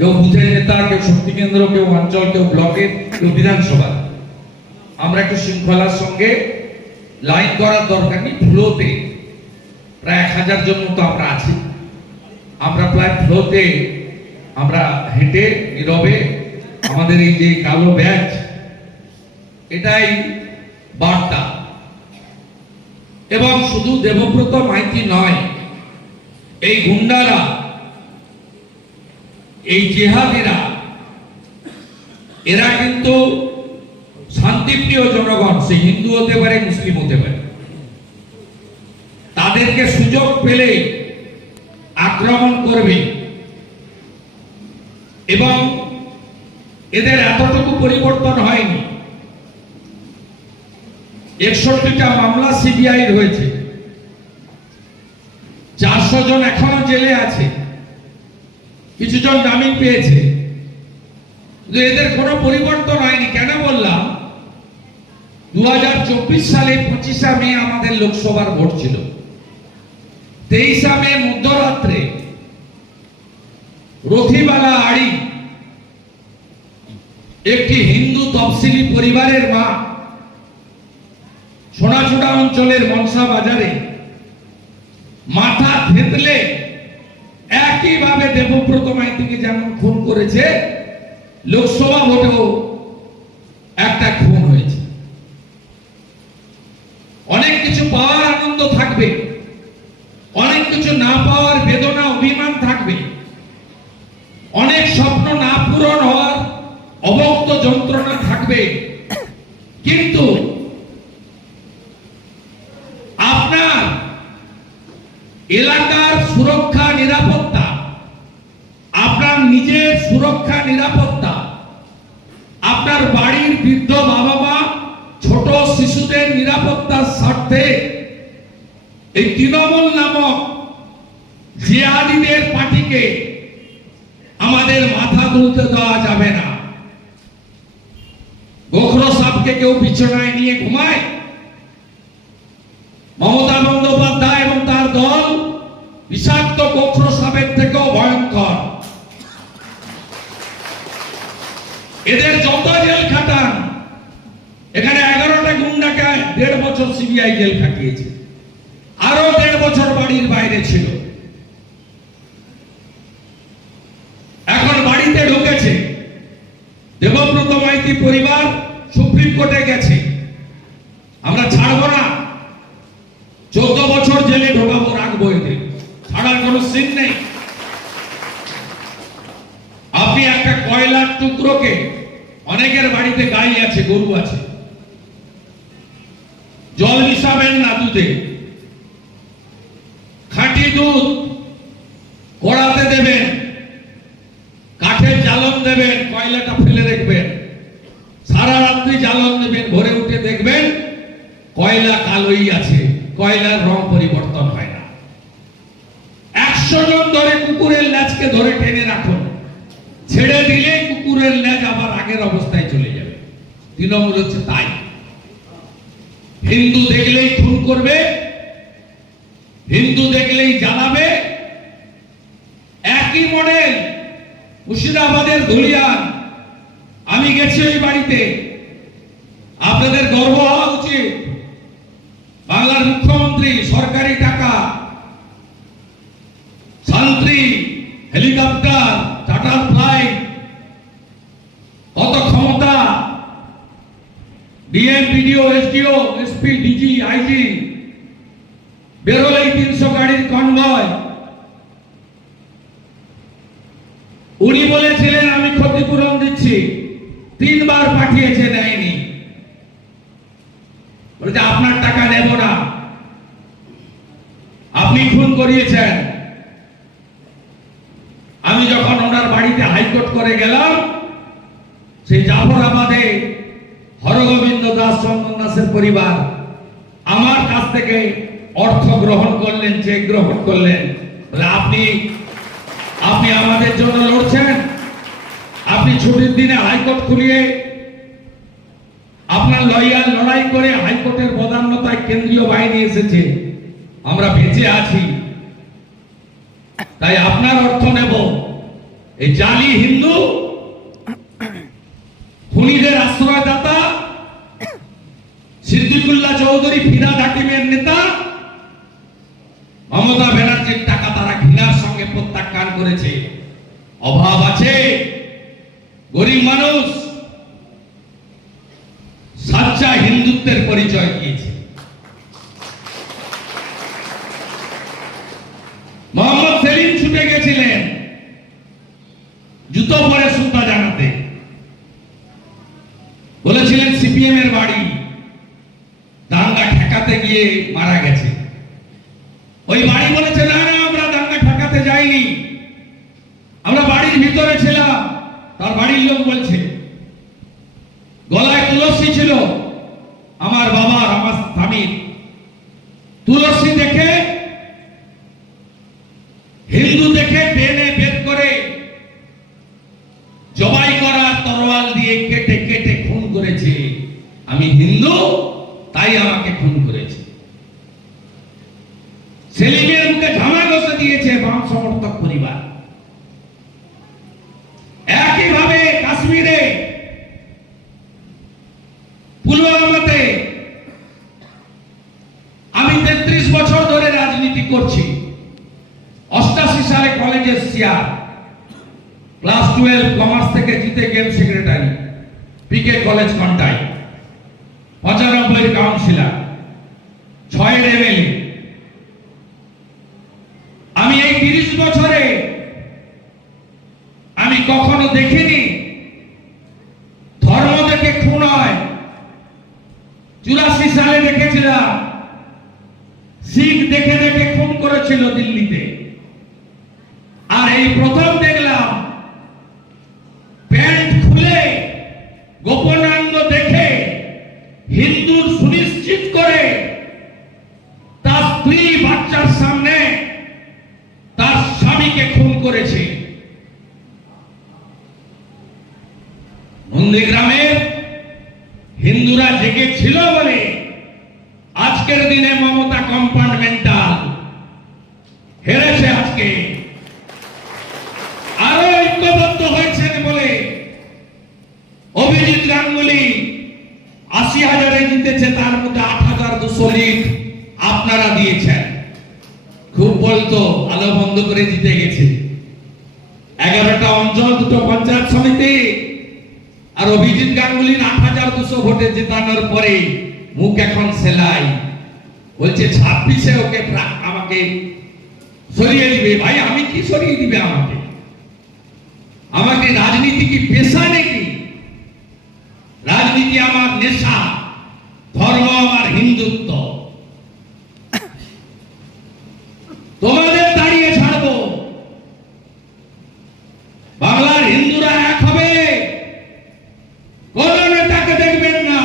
কেউ বুথের নেতা, কেউ শক্তি কেন্দ্র, কেউ অঞ্চল, কেউ ব্লকের কেউ বিধানসভা। আমরা একটু শৃঙ্খলার সঙ্গে লাইন করার দরকার নেই ফ্লোতে প্রায় এক হাজার জন মতো আমরা আছি। আমরা প্রায় ফ্লোতে আমরা হেঁটে, নীরবে, আমাদের এই যে কালো ব্যাচ এটাই বার্তা। এবং শুধু দেবব্রত মাইতি নয়, এই গুন্ডারা এই জেহাদিরা, এরা কিন্তু শান্তিপ্রিয় জনগণ, সে হিন্দু হতে পারে, মুসলিম হতে পারে। তাদেরকে সুযোগ পেলে আক্রমণ করবে। এবং এদের এতটুকু পরিবর্তন হয়নি। একষট্টিটা মামলা সিবিআই হয়েছে। চারশো জন এখনও জেলে আছে। কিছু জন জামিন পেয়েছে। কিন্তু এদের কোনো পরিবর্তন হয়নি। কেন বললাম? দু হাজার চব্বিশ সালে পঁচিশা মে আমাদের লোকসভার ভোট ছিল। তেইশা মে মধ্যরাত্রে রথিবালা আড়ি একটি হিন্দু তফসিলি পরিবারের মা সোনাচূড়া অঞ্চলের মনসা বাজারে মাথা থেতলে একইভাবে দেবব্রত মাইতিকে যেমন খুন করেছে, লোকসভা ভোটেও একটা খুন হয়েছে। অনেক কিছু পাওয়ার আনন্দ থাকবে, অনেক কিছু না পাওয়ার বেদনা, অভিমান থাকবে। অনেক স্বপ্ন না পূরণ হওয়ার অবক্ত যন্ত্রণা থাকবে। কিন্তু আপনার এলাকার সুরক্ষা, নিরাপত্তা। আপনার নিজের সুরক্ষা, নিরাপত্তা। আপনার বাড়ির বৃদ্ধ বাবা ছোট শিশুদের নিরাপত্তার স্বার্থে এই তৃণমূল নামক জিয়াদিদের পার্টিকে আমাদের মাথা তুলতে দেওয়া যাবে না। গোখরো সাপকে কেউ বিছানায় নিয়ে ঘুমায়? মমতা গোখরো সাপের থেকেও ভয়ঙ্কর। এদের যত জেল খাটান, এখানে এগারোটা গুন্ডাকে দেড় বছর সিবিআই জেল খাটিয়েছে আরও দেড় বছর বাড়ির বাইরে ছিল এখন বাড়িতে ঢুকেছে দেবব্রত মাইতি পরিবার সুপ্রিম কোর্টে গেছে আমরা ছাড়বো না চোদ্দ বছর জেলে ঢোকাবো রাখব এদের ছাড়ার কোনো সিন নেই আপনি একটা কয়লার টুকরোকে অনেকের বাড়িতে গাই আছে, গরু আছে। জল মিশাবেন না দুধে। খাঁটি দুধ কড়াতে দেবেন। কাঠের জ্বালন দেবেন, কয়লাটা ফেলে দেখবেন। সারা রাত্রি জ্বালন দেবেন, ভোরে উঠে দেখবেন কয়লা কালোই আছে, কয়লার রং পরিবর্তন হয় না। একশো জন ধরে কুকুরের ল্যাজকে ধরে টেনে রাখুন। তৃণমূল হচ্ছে তাই। হিন্দু দেখলেই খুন করবে, হিন্দু দেখলেই জানাবে একই মডেল মুর্শিদাবাদের ধুলিয়ান। আমি গেছি ওই বাড়িতে। উনি বলেছিলেন, আমি ক্ষতিপূরণ দিচ্ছি। তিনবার পাঠিয়েছে, দেয়নি। বলেছে, আপনার টাকা নেব না। আপনি খুন করিয়েছেন। আমি যখন ওনার বাড়িতে হাইকোর্ট করে গেলাম, সেই জাফরাবাদে হরগোবিন্দ দাস চন্দন দাসের পরিবার আমার কাছ থেকে অর্থ গ্রহণ করলেন, চেক গ্রহণ করলেন। আপনি আপনি আমাদের জন্য লড়ছেন। আপনি ছুটির দিনে হাইকোর্ট খুলিয়ে আপনার লয়ার লড়াই করে হাইকোর্টের প্রধানতায় কেন্দ্রীয় বাহিনী এসেছে। আমরা বেঁচে আছি। তাই আপনার অর্থ নেব। এই জালি হিন্দু, খুনিদের আশ্রয়দাতা, সিদ্দিকুল্লাহ চৌধুরী ফিরাদ হাকিমের অভাব আছে। গরিব মানুষ সাচ্চা হিন্দুত্বের পরিচয় দিয়েছে। মোহাম্মদ সেলিম ছুটে গেছিলেন। জুতো পরে সুতা জানাতে বলেছিলেন সিপিএম এর বাড়ি দাঙ্গা ঠেকাতে গিয়ে মারা গেছে ওই বাড়ি বলেছে না না আমরা দাঙ্গা ঠেকাতে যাইনি আমরা বাড়ির ভিতরে ছিলাম তার বাড়ির লোক বলছে গলায় তুলসী ছিল আমার বাবার আমার স্বামীর তুলসী দেখে হিন্দু দেখে টেনে বের করে জবাই করা তরোয়াল দিয়ে কেটে কেটে খুন করেছে আমি হিন্দু তাই আমাকে খুন করেছে সেলিমের মুখে ঝামা ঘষে দিয়েছে বাম সমর্থক পরিবার একইভাবে কাশ্মীরে পুলওয়ামাতে আমি তেত্রিশ বছর ধরে রাজনীতি করছি অষ্টাশি সালে কলেজের সিয়ার ক্লাস টুয়েলভ কমার্স থেকে জিতে game secretary PK college Contai পঁচানব্বই কাউন্সিলর, ছয়ের এমএলএ আমি এই তিরিশ বছরে আমি কখনো দেখিনি ধর্ম দেখে খুন হয়। চুরাশি সালে দেখেছিলাম, শিখ দেখে দেখে খুন করেছিল দিল্লিতে। আর এই প্রথম নন্দীগ্রামের হিন্দুরা জেগে ছিল বলে আজকের দিনে মমতা কম্পার্টমেন্টাল হেরেছে আজকে। আরও ঐক্যবদ্ধ হয়েছেন বলে অভিজিৎ গাঙ্গুলি আশি হাজারে জিতেছে, তার মধ্যে আট হাজার দুশো লিড আপনারা দিয়েছেন। খুব বলতো, আলো বন্ধ করে জিতে গেছে। এগারোটা অঞ্চল, দুটো পঞ্চায়েত সমিতি আর অভিজিৎ গাঙ্গুলির আট হাজার দুশো ভোটে জেতানোর পরে মুখ এখন সেলাই। বলছে, ছাব্বিশে ওকে আমাকে সরিয়ে দিবে। ভাই, আমি কি সরিয়ে দিবে আমাকে? আমাকে রাজনীতি কি পেশা নাকি? রাজনীতি আমার নেশা, ধর্ম আমার হিন্দুত্ব তোমাদের দাঁড়িয়ে ছাড়বো বাংলার হিন্দুরা এক হবে কোন নেতাকে দেখবেন না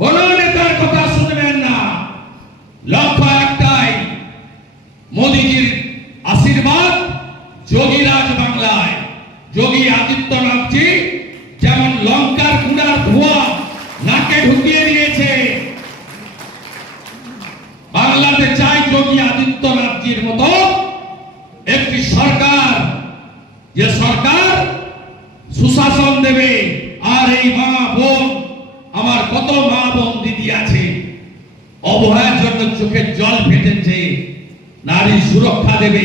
কোন নেতার কথা শুনবেন না লক্ষ্য একটাই মোদিজির আশীর্বাদ যোগীরাজ বাংলায়। যোগী আদিত্যনাথজি যেমন লঙ্কার গুড়ার ধোঁয়া নাকে ঢুকিয়ে দিয়েছে বাংলাতে চাই যোগী আদিত্যনাথজির মতো একটি সরকার যে সরকার সুশাসন দেবে আর এই মা বোন আমার কত মা বোন দিদি আছে অবহেলার জন্য চোখের জল ফেটেছে নারী সুরক্ষা দেবে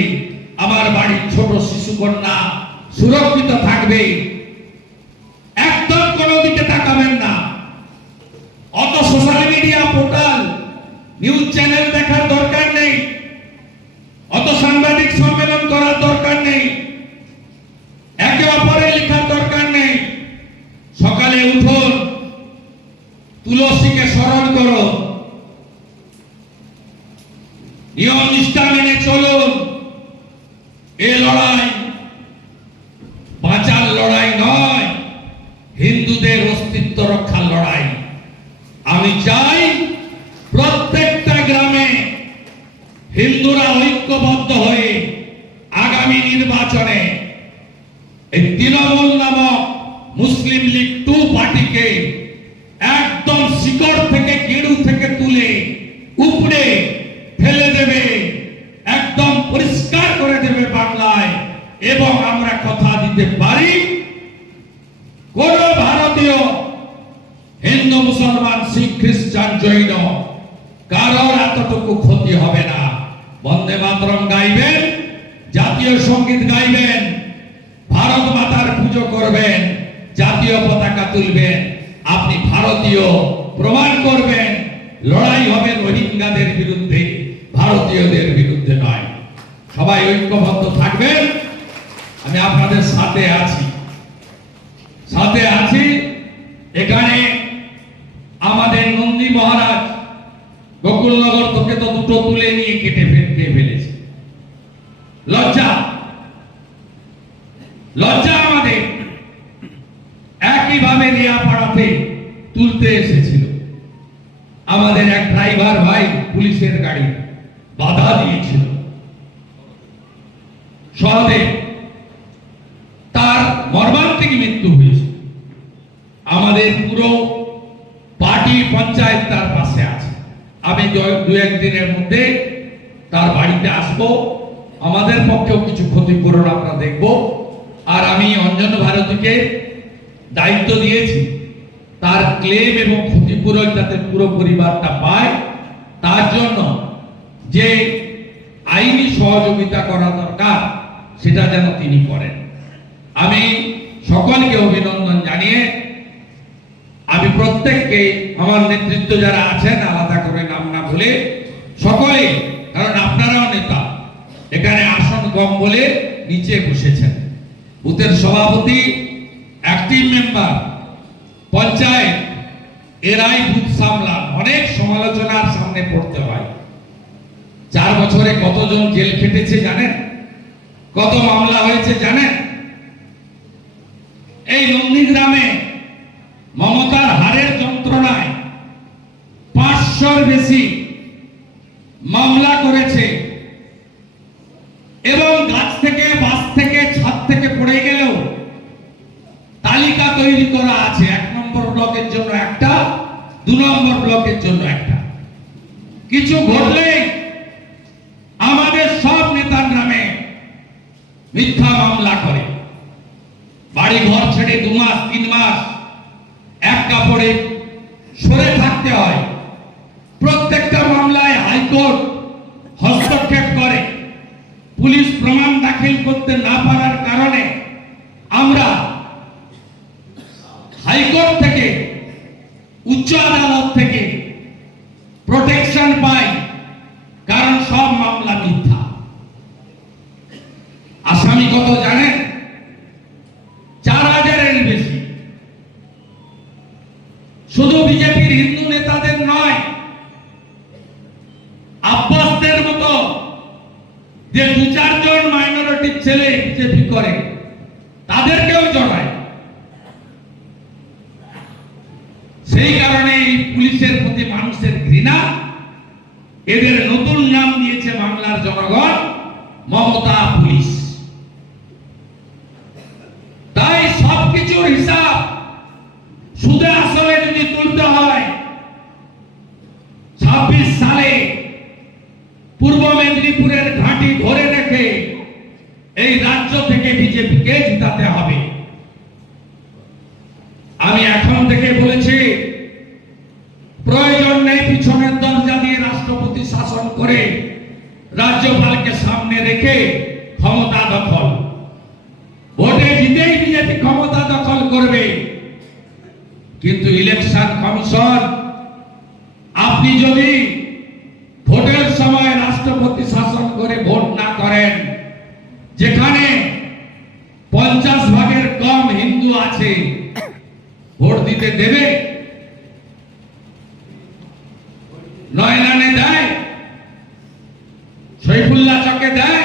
আমার বাড়ির ছোট শিশু কন্যা সুরক্ষিত থাকবে। একদম কোনো দিকে তাকাবেন না। অত social media portal news channel দেখার দরকার নেই। অত সাংবাদিক সম্মেলন করার দরকার নেই। একে অপরের লেখার দরকার নেই। সকালে উঠুন তুলসীকে স্মরণ করো। নিয়ম নিষ্ঠা মেনে চলুন এ লড়াই বাঁচার লড়াই নয়, হিন্দুদের অস্তিত্ব রক্ষার লড়াই। আমি চাই প্রত্যেকটা গ্রামে হিন্দুরা ঐক্যবদ্ধ হয়ে হবে না। বন্দে মাতরম গাইবেন, জাতীয় সংগীত গাইবেন, ভারত মাতার পুজো করবেন, জাতীয় পতাকা তুলবেন, আপনি ভারতীয় প্রমাণ করবেন, লড়াই হবে রোহিঙ্গাদের বিরুদ্ধে, ভারতীয়দের বিরুদ্ধে নয়। সবাই ঐক্যবদ্ধ থাকবেন। আমি আপনাদের সাথে আছি। সাথে আছি এখানে আমাদের নন্দী মহারাজ, গোকুলনগর থেকে তো দুটো তুলে নিয়ে কেটে ফেলতে ফেলেছে। লজ্জা। লজ্জা আমাদের। একইভাবে পাড়াতে তুলতে এসেছিল। আমাদের এক ড্রাইভার ভাই পুলিশের গাড়ি বাধা দিয়েছিল। সহদেব তার মর্মান্তিক মৃত্যু হয়েছে আমাদের পুরো পার্টি পঞ্চায়েত তার পাশে আছে আমি দ- একদিনের মধ্যে তার বাড়িতে আসব। আমাদের পক্ষেও কিছু ক্ষতিপূরণ আমরা দেখব। আর আমি অঞ্জন ভারতীকে দায়িত্ব দিয়েছি। তার ক্লেম এবং ক্ষতিপূরণ যাতে পুরো পরিবারটা পায়, তার জন্য যে আইনি সহযোগিতা করা দরকার, সেটা যেন তিনি করেন। আমি সকলকে অভিনন্দন জানিয়ে, আমি প্রত্যেককে, আমার নেতৃত্ব যারা আছেন, আলাদা করে বলে সকলে, কারণ আপনারাও নেতা। এখানে আসন কম বলে নিচে বসেছেন। বুথের সভাপতি অ্যাক্টিভ মেম্বার পঞ্চায়েত, এরাই বুথ সামলান। অনেক সমালোচনার সামনে পড়তে হয়। চার বছরে কতজন জেল খেটেছে জানেন? কত মামলা হয়েছে জানেন? এই নন্দীগ্রামে মমতার হারের যন্ত্রণায় পাঁচশোর বেশি মামলা করেছে এবং গাছ থেকে বাস থেকে ছাদ থেকে পড়ে গেলেও তালিকা তৈরি করা আছে এক নম্বর ব্লকের জন্য একটা দু নম্বর ব্লকের জন্য একটা কিছু ঘটলেই আমাদের সব নেতার নামে মিথ্যা মামলা করে বাড়ি ঘর ছেড়ে দু মাস তিন মাস এক কাপড়ে থাকতে হয়। প্রত্যেকটা মামলায় হাইকোর্ট হস্তক্ষেপ করে। পুলিশ প্রমাণ দাখিল করতে না পারার কারণে আমরা হাইকোর্ট থেকে, উচ্চ আদালত থেকে প্রোটেকশন পাই কারণ সব মামলা মিথ্যা আসামি কত জানেন চার হাজারের বেশি শুধু বিজেপির হিন্দু নেতাদের নয় আব্বাসদের মতো যে দু চারজন মাইনরিটির ছেলে বিজেপি করে, তাদেরকেও জড়ায়। সেই কারণে এই পুলিশের প্রতি মানুষের ঘৃণা, এদের নতুন নাম দিয়েছে বাংলার জনগণ, মমতা পুলিশ। তাই সবকিছুর হিসাব সুদে মেদিনীপুরের ঘাঁটি ধরে রেখে এই রাজ্য থেকে বিজেপিকে জিতাতে হবে। আমি এখন থেকে বলেছি, প্রয়োজন নেই পিছনের দরজা দিয়ে রাষ্ট্রপতি শাসন করে রাজ্যপালকে সামনে রেখে ক্ষমতা দখল। ভোটে জিতেই বিজেপি ক্ষমতা দখল করবে। কিন্তু ইলেকশন কমিশন, আপনি যদি ভোটের সময় রাষ্ট্রপতি শাসন করে ভোট না করেন যেখানে পঞ্চাশ ভাগের কম হিন্দু আছে ভোট দিতে দেবে নয়নানে দেয় শৈফুল্লাহ চকে দেয়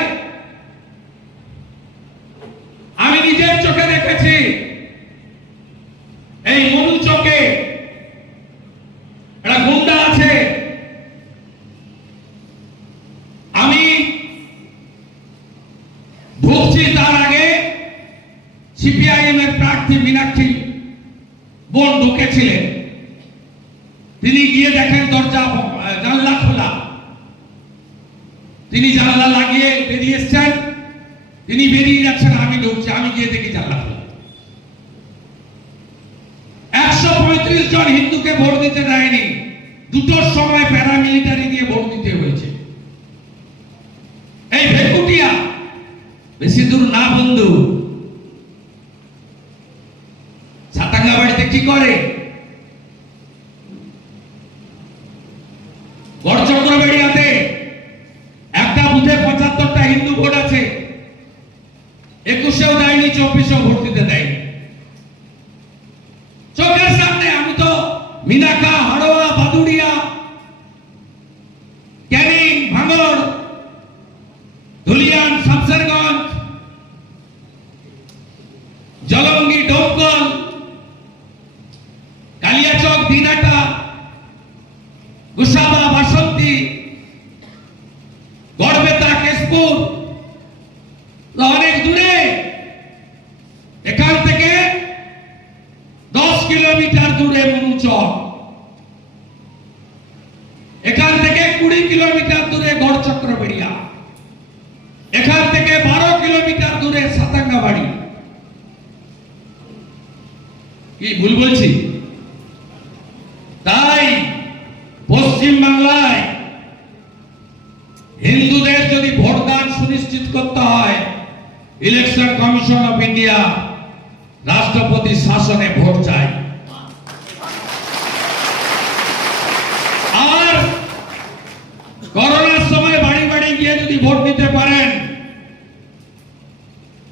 আমি নিজের চোখে দেখেছি এই মনু চকে একটা গুন্ডা আছে আমি ঢুকছি তার আগে সিপিআইএম এর প্রার্থী মীনাক্ষী বোন ঢুকেছিলেন তিনি গিয়ে দেখেন দরজা আহ, জানলা জানলা লাগিয়ে বেরিয়ে এসছেন। তিনি বেরিয়ে যাচ্ছেন, আমি ঢুকছি, আমি গিয়ে দেখি জানলা একশো পঁয়ত্রিশ জন হিন্দুকে ভোট দিতে দেয়নি। দুটোর সময় প্যারামিলিটারি দিয়ে ভোট দিতে হয়েছে। এই ভেকুটিয়া, বেশি দূর না বন্ধু। সাতাঙ্গা বাড়িতে কি করে গড়চক্র বেড়িয়াতে একটা বুথে পঁচাত্তরটা হিন্দু ভোট আছে একুশেও দেয়নি চব্বিশেও ভোট দিতে দেয়নি চোখের সামনে আমি তো মিনাকা হাড়োয়া বাদুড়িয়া ক্যানিং ভাঙড় ধুলিয়ান শামসেরগঞ্জ জলঙ্গি ডোমকল কালিয়াচক দিনাটা গুসাবা বাসন্তী গড়বেতা কেশপুর অনেক দূরে এখান থেকে দশ কিলোমিটার দূরে মনুচক এখান থেকে কুড়ি কিলোমিটার দূরে গড়চক্রবেড়িয়া। এখান থেকে বারো কিলোমিটার দূরে সাতাঙ্গাবাড়ি। কি ভুল বলছি? তাই পশ্চিম বাংলায় হিন্দুদের যদি ভোটদান সুনিশ্চিত করতে হয়, ইলেকশন কমিশন অফ ইন্ডিয়া রাষ্ট্রপতি শাসনে ভোট চাই আর করোনার সময় বাড়ি বাড়ি গিয়ে যদি ভোট দিতে পারেন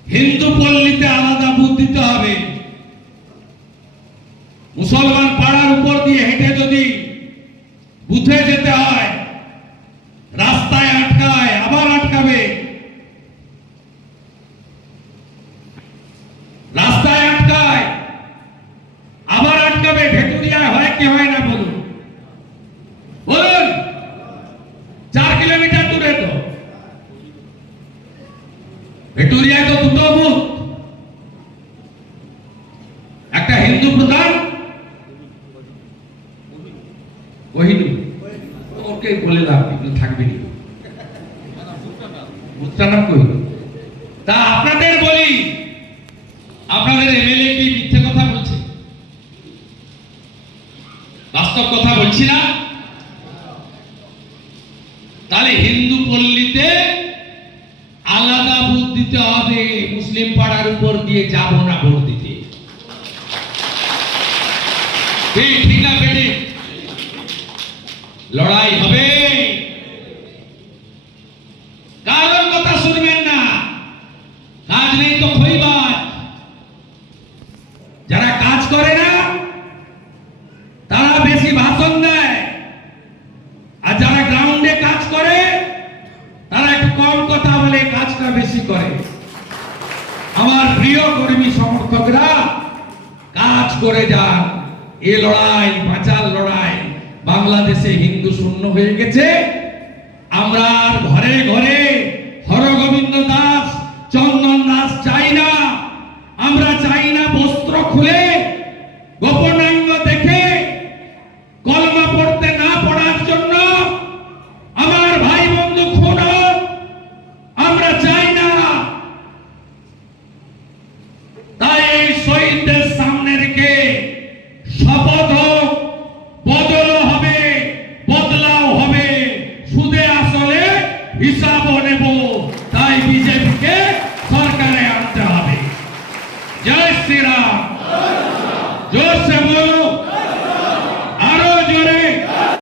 হিন্দু পল্লীতে আলাদা বুথ দিতে হবে মুসলমান পাড়ার উপর দিয়ে হেঁটে যদি বুথে যেতে হয় রাস্তায় আটকায় আবার আটকাবে রাস্তায় আটকায় আবার আটকাবে ভেটুরিয়ায় হয় কি হয় না বলুন বলুন চার কিলোমিটার দূরে তো ভেটুরিয়ায় তো দুটো বুথ একটা হিন্দু প্রধান কহিনু ওকে বলে লাভ নেই, থাকবে না বুথটার নাম কহিনু তা আপনাদের বলি আপনাদের এমএলএ কি মিথ্যে কথা বলছে? বাস্তব কথা বলছি না। তাহলে হিন্দু পল্লীতে আলাদা ভোট দিতে হবে মুসলিম পাড়ার উপর দিয়ে যাব না ভোট দিতে। procurei